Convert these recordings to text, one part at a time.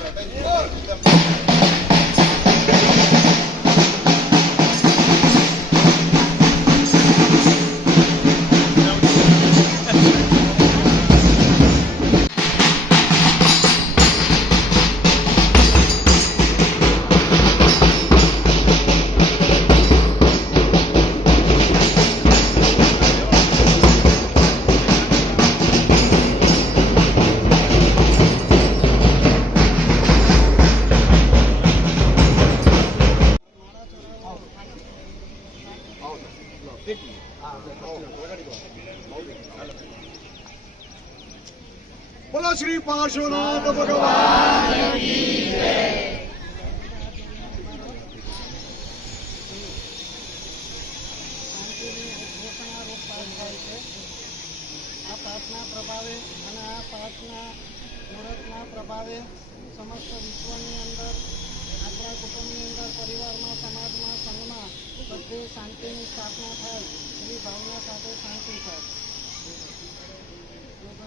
Vem, vem, vem. Shri Parshvanath ભગવાન. આ પાઠના પ્રભાવે અને આ પાઠના મુહૂર્તના પ્રભાવે સમસ્ત વિશ્વની અંદર આપણા કુટુંબની અંદર પરિવારમાં સમાજમાં સંઘમાં બધે શાંતિની સ્થાપના થાય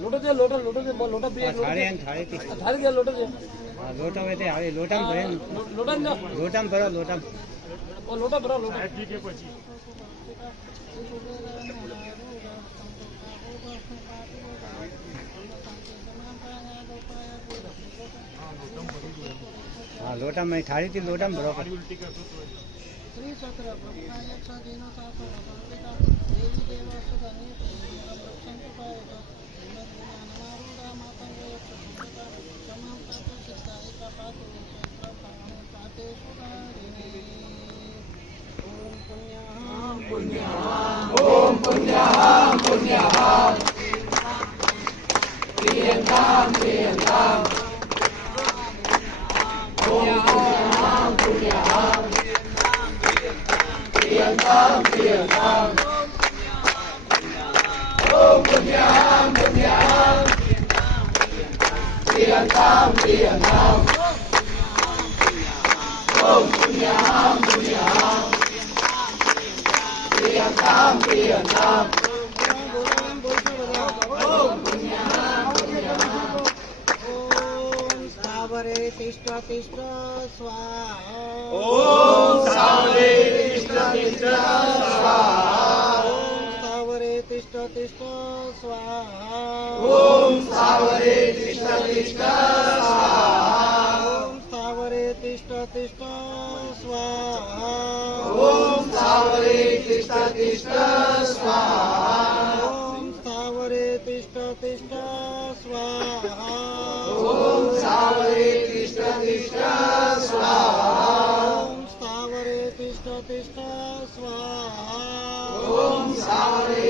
લોટો દે લોટો લોટો દે લોટો બી થાળે અને થાળે થી થાળે દે લોટો દે લોટો વે તે આવે લોટામ ભરે લોટામ દો લોટામ ભરો લોટામ ઓ લોટો ભરો લોટો ઠીક છે પછી હા લોટામ અહીં થાળી થી લોટામ ભરો શ્રી સત્ર બ્રહ્માયક્ષ દિનો સાત દેવી દેવાસુ ધન્ય સંત Payak Ham Punya Ham Om Punya Ham Punya Ham Punya Ham Punya Ham तिष्ठ तिष्ठ स्वाहा ओम सावरे तिष्ठ तिष्ठ स्वाहा કૃષ્ણ સ્વાહા. ઓમ સાવરે કૃષ્ણ કૃષ્ણ સ્વાહા. ઓમ સાવરે કૃષ્ણ કૃષ્ણ સ્વાહા. ઓમ સાવરે કૃષ્ણ કૃષ્ણ સ્વાહા. ઓમ સાવરે કૃષ્ણ કૃષ્ણ સ્વાહા. ઓમ સાવરે કૃષ્ણ કૃષ્ણ સ્વાહા. ઓમ સાવરે કૃષ્ણ કૃષ્ણ સ્વાહા. ઓમ સાવરે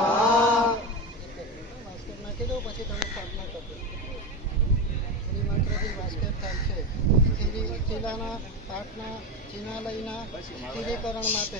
જિલ્લાના પાટના જિનાલયના સ્થિરીકરણ માટે.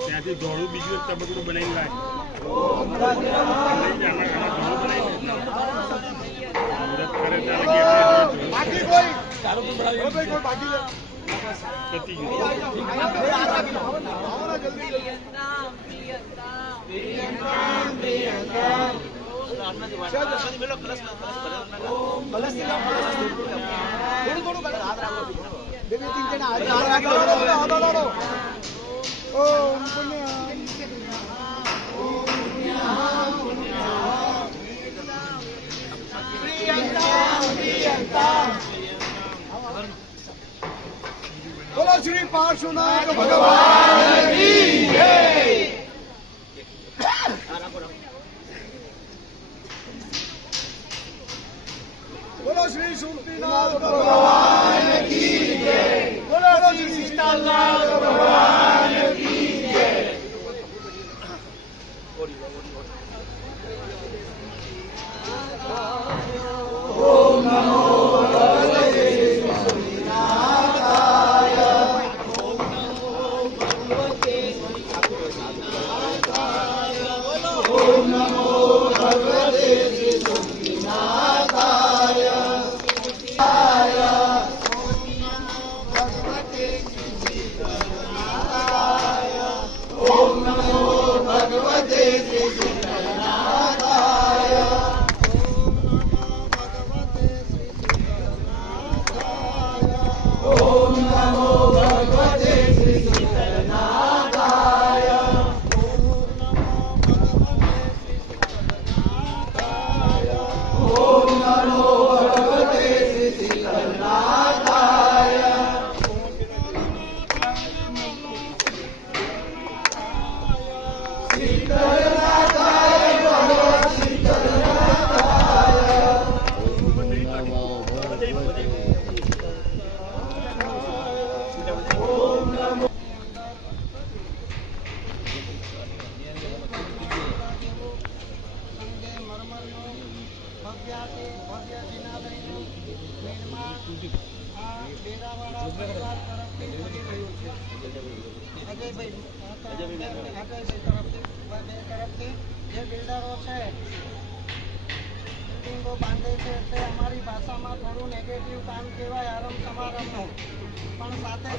ત્યાંથી ધોળું બીજું એક તબકડું બનાવી લાય. પ્રિયંકા પ્રિયંકા. ఓం పుణ్య બોલો શ્રી પાર્શ્વનાથ ભગવાન শুনতে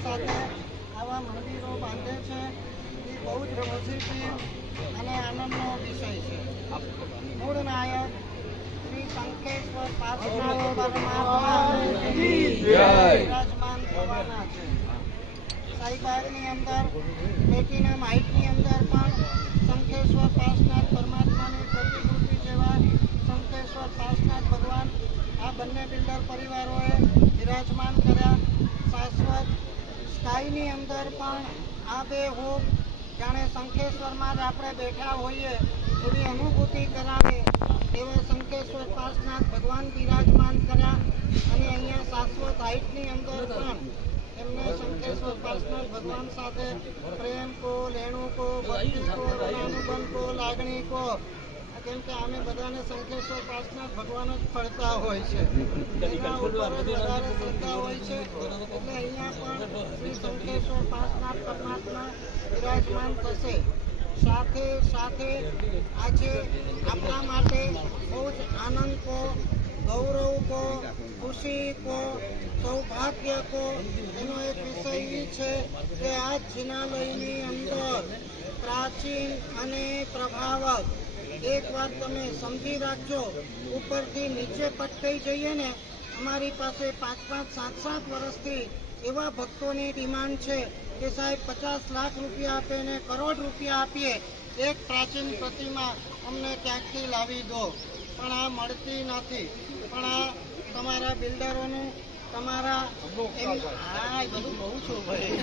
સાથે આવા મંદિરો બાંધે છે. એ બહુ જ પોઝિટિવ અને આનંદનો વિષય છે. મૂળ નાયક શ્રી શંકેશ્વર વિરાજમાન થવાના છે. શાહીબાગની અંદર પ્લેટિનમ હાઇટની અંદર પણ શંકેશ્વર પાસનાથ પરમાત્માની પ્રતિકૃતિ જેવા શંકેશ્વર પાસનાથ ભગવાન આ બંને બિલ્ડર પરિવારોએ વિરાજમાન કર્યા. શાશ્વત સ્થાયીની અંદર પણ આ બે હોપ જાણે શંખેશ્વરમાં જ આપણે બેઠા હોઈએ, એવી અનુભૂતિ કરાવે એવા શંખેશ્વર પાસનાથ ભગવાન બિરાજમાન કર્યા અને અહીંયા શાશ્વત હાઇટની અંદર પણ એમને શંખેશ્વર પાસનાથ ભગવાન સાથે પ્રેમ કો, લેણું કો, ભક્તિ કો રમાનુબંધ કો, લાગણી કો કેમ કે આમે બધાને શંખેશ્વર પાસના ભગવાન જ ફરતા હોય છે. એના ઉપર વધારે શ્રદ્ધા હોય છે. એટલે અહીંયા પણ શ્રી શંખેશ્વર પાસના પરમાત્મા વિરાજમાન થશે. સાથે સાથે આજે આપણા માટે બહુ જ આનંદ કો ગૌરવ કો ખુશી કો સૌભાગ્ય કો એનો એક વિષય એ છે કે આ જિનાલયની અંદર પ્રાચીન અને પ્રભાવક એકવાર તમે સમજી રાખજો. ઉપરથી નીચે પટકાઈ જઈએ ને, અમારી પાસે પાંચ પાંચ સાત સાત વર્ષથી એવા ભક્તોની ડિમાન્ડ છે કે સાહેબ પચાસ લાખ રૂપિયા આપે ને કરોડ રૂપિયા આપીએ. એક પ્રાચીન પ્રતિમા અમને ક્યાંકથી લાવી દો. પણ આ મળતી નથી. પણ આ તમારા બિલ્ડરોનું, તમારા હા બધું બહુ છું ભાઈ.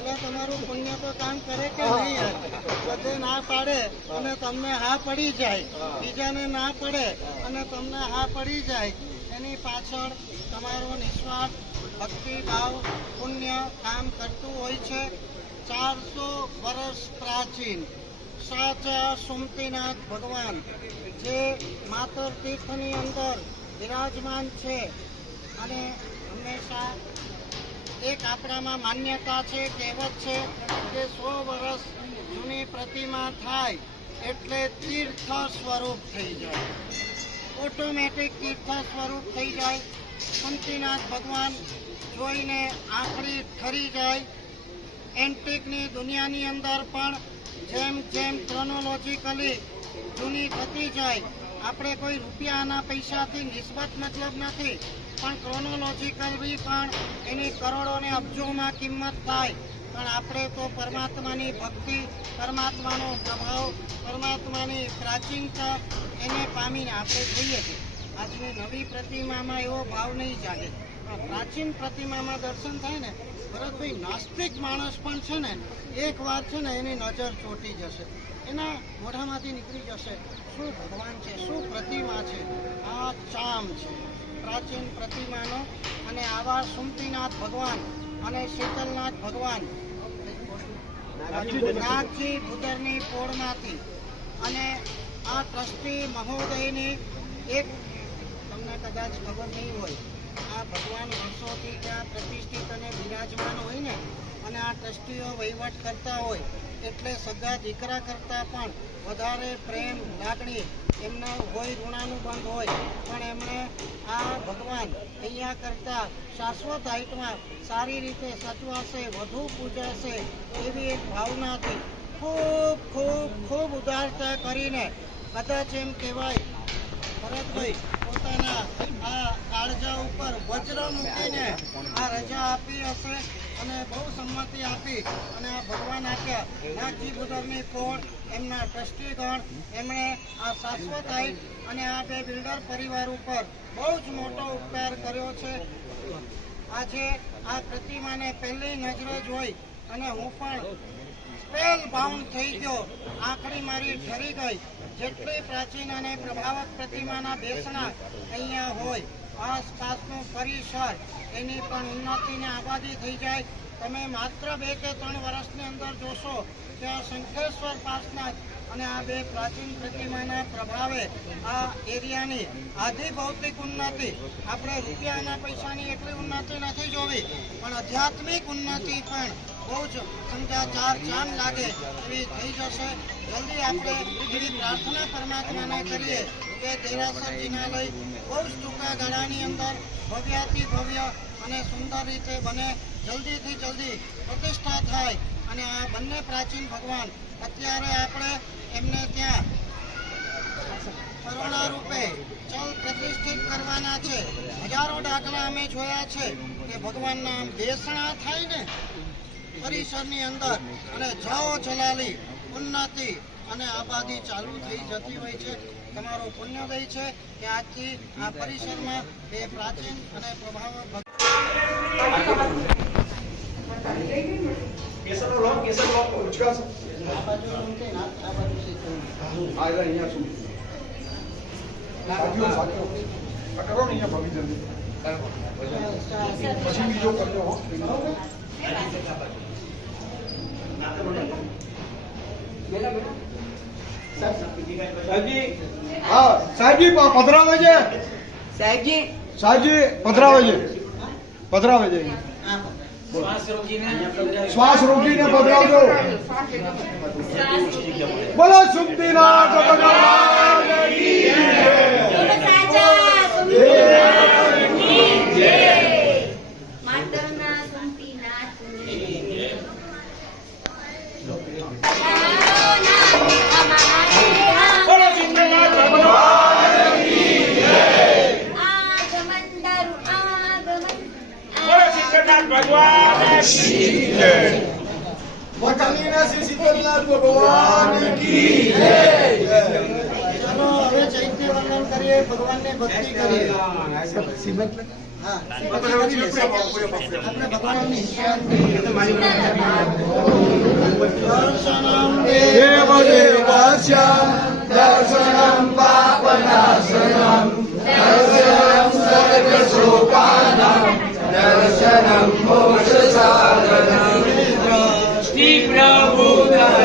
પેલા તમારું પુણ્ય તો કામ કરે કે નહીં બધે ના પાડે અને તમને હા પડી જાય. બીજાને ના પડે અને તમને હા પડી જાય. એની પાછળ તમારો નિસ્વાર્થ ભક્તિભાવ પુણ્ય કામ કરતું હોય છે. ચારસો વર્ષ પ્રાચીન સાચા સુમતીનાથ ભગવાન જે માતર તીર્થની અંદર બિરાજમાન છે. અને હંમેશા એક આપણામાં માન્યતા છે, કહેવત છે કે સો વર્ષ જૂની પ્રતિમા થાય એટલે તીર્થ સ્વરૂપ થઈ જાય. ઓટોમેટિક તીર્થ સ્વરૂપ થઈ જાય. શંતિનાથ ભગવાન જોઈને આંખડી ઠરી જાય. એન્ટિકની દુનિયાની અંદર પણ જેમ જેમ ક્રોનોલોજીકલી જૂની થતી જાય આપણે કોઈ રૂપિયાના પૈસાથી નિસ્બત મતલબ નથી, પણ ક્રોનોલોજીકલ બી પણ એની કરોડો ને અબજોમાં કિંમત થાય. પણ આપણે તો પરમાત્માની ભક્તિ, પરમાત્માનો પ્રભાવ, પરમાત્માની પ્રાચીનતા એને પામીને આપણે જોઈએ છીએ. આજની નવી પ્રતિમામાં એવો ભાવ નહીં જાગે. પણ પ્રાચીન પ્રતિમામાં દર્શન થાય ને, ભરતભાઈ નાસ્તિક માણસ પણ છે ને, એક વાર છે ને એની નજર ચોટી જશે. એના મોઢામાંથી નીકળી જશે. શું ભગવાન છે? શું પ્રતિમા છે? આ ચામ છે. પ્રાચીન પ્રતિમાનો અને આવા સુમતીનાથ ભગવાન અને શીતલનાથ ભગવાન નાગજી ભૂદરની પોળમાંથી અને આ ટ્રસ્ટી મહોદયની એક તમને કદાચ ખબર નહીં હોય, આ ભગવાન વર્ષોથી ત્યાં પ્રતિષ્ઠિત અને બિરાજમાન હોય ને, અને આ ટ્રસ્ટીઓ વહીવટ કરતા હોય એટલે સગા દીકરા કરતાં પણ વધારે પ્રેમ, લાગણી એમના હોય ઋણાનું બંધ હોય. પણ એમણે આ ભગવાન અહીંયા કરતાં શાશ્વત હાઈટમાં સારી રીતે સચવાશે, વધુ પૂજાશે એવી એક ભાવનાથી ખૂબ ખૂબ ખૂબ ઉદારતા કરીને કદાચ એમ કહેવાય, ભરતભાઈ પોતાના આ કાળજા ઉપર વજ્ર મૂકીને આ રજા આપી હશે અને બહુ સંમતિ આપી અને આ ભગવાન આપ્યા. નાગજી બુધરની કોણ એમના ટ્રસ્ટીગણ એમણે આ શાશ્વત હાઈટ અને આ બે બિલ્ડર પરિવાર ઉપર બહુ જ મોટો ઉપકાર કર્યો છે. આજે આ પ્રતિમાને પહેલી નજરે જોઈ અને હું પણ સ્પેલ બાઉન્ડ થઈ ગયો. આંખડી મારી ઠરી ગઈ. જેટલી પ્રાચીન અને પ્રભાવક પ્રતિમાના બેસણા અહીંયા હોય આસપાસનું પરિસર. એની પણ ઉન્નતિને આબાદી થઈ જાય. તમે માત્ર બે કે ત્રણ વર્ષની અંદર જોશો આ શંખેશ્વર પાસનાથ અને આ બે પ્રાચીન પ્રતિમાના પ્રભાવે આ એરિયાની આધી ભૌતિક ઉન્નતિ, આપણે રૂપિયાના પૈસાની એટલી ઉન્નતિ નથી જોવી, પણ આધ્યાત્મિક ઉન્નતિ પણ બહુ જ સંખ્યા ચાર ચાંદ લાગે એવી થઈ જશે. જલ્દી આપણે એવી પ્રાર્થના પરમાત્માને કરીએ કે દેરાસર જિનાલય બહુ જ ટૂંકા ગાળાની અંદર ભવ્યાથી ભવ્ય અને સુંદર રીતે બને. જલ્દીથી જલ્દી પ્રતિષ્ઠા થાય અને આ બંને પ્રાચીન ભગવાન. અત્યારે આપણે એમને ત્યાં કરોડા રૂપે ચલ પ્રતિષ્ઠિત કરવાના છે. હજારો દાખલા અમે જોયા છે કે ભગવાનના આમ બેસણા થાય ને? પરિસરની અંદર. અને જાઓ જલાલી, ઉન્નતિ અને આબાદી ચાલુ થઈ જતી હોય છે. તમારો પુણ્યોદય છે કે આજથી આ પરિસરમાં બે પ્રાચીન અને પ્રભાવક ઉચકાસ આ બાજુ ઉમટી ના, આ બાજુ સીધું. હા સાહેબજી પધરાવે છે સાહેબજી સાહેબજી પધરાવે છે પધરાવે છે આ શ્વાસ રોકીને પધરાવજો. બોલો સુખદીનાથ ભગવાન. देवदेवश्याम दर्शनं पापनाशनं दर्शनं सर्गसोपानं दर्शनं मोक्षसाधनं श्रीप्रभुदरीशाय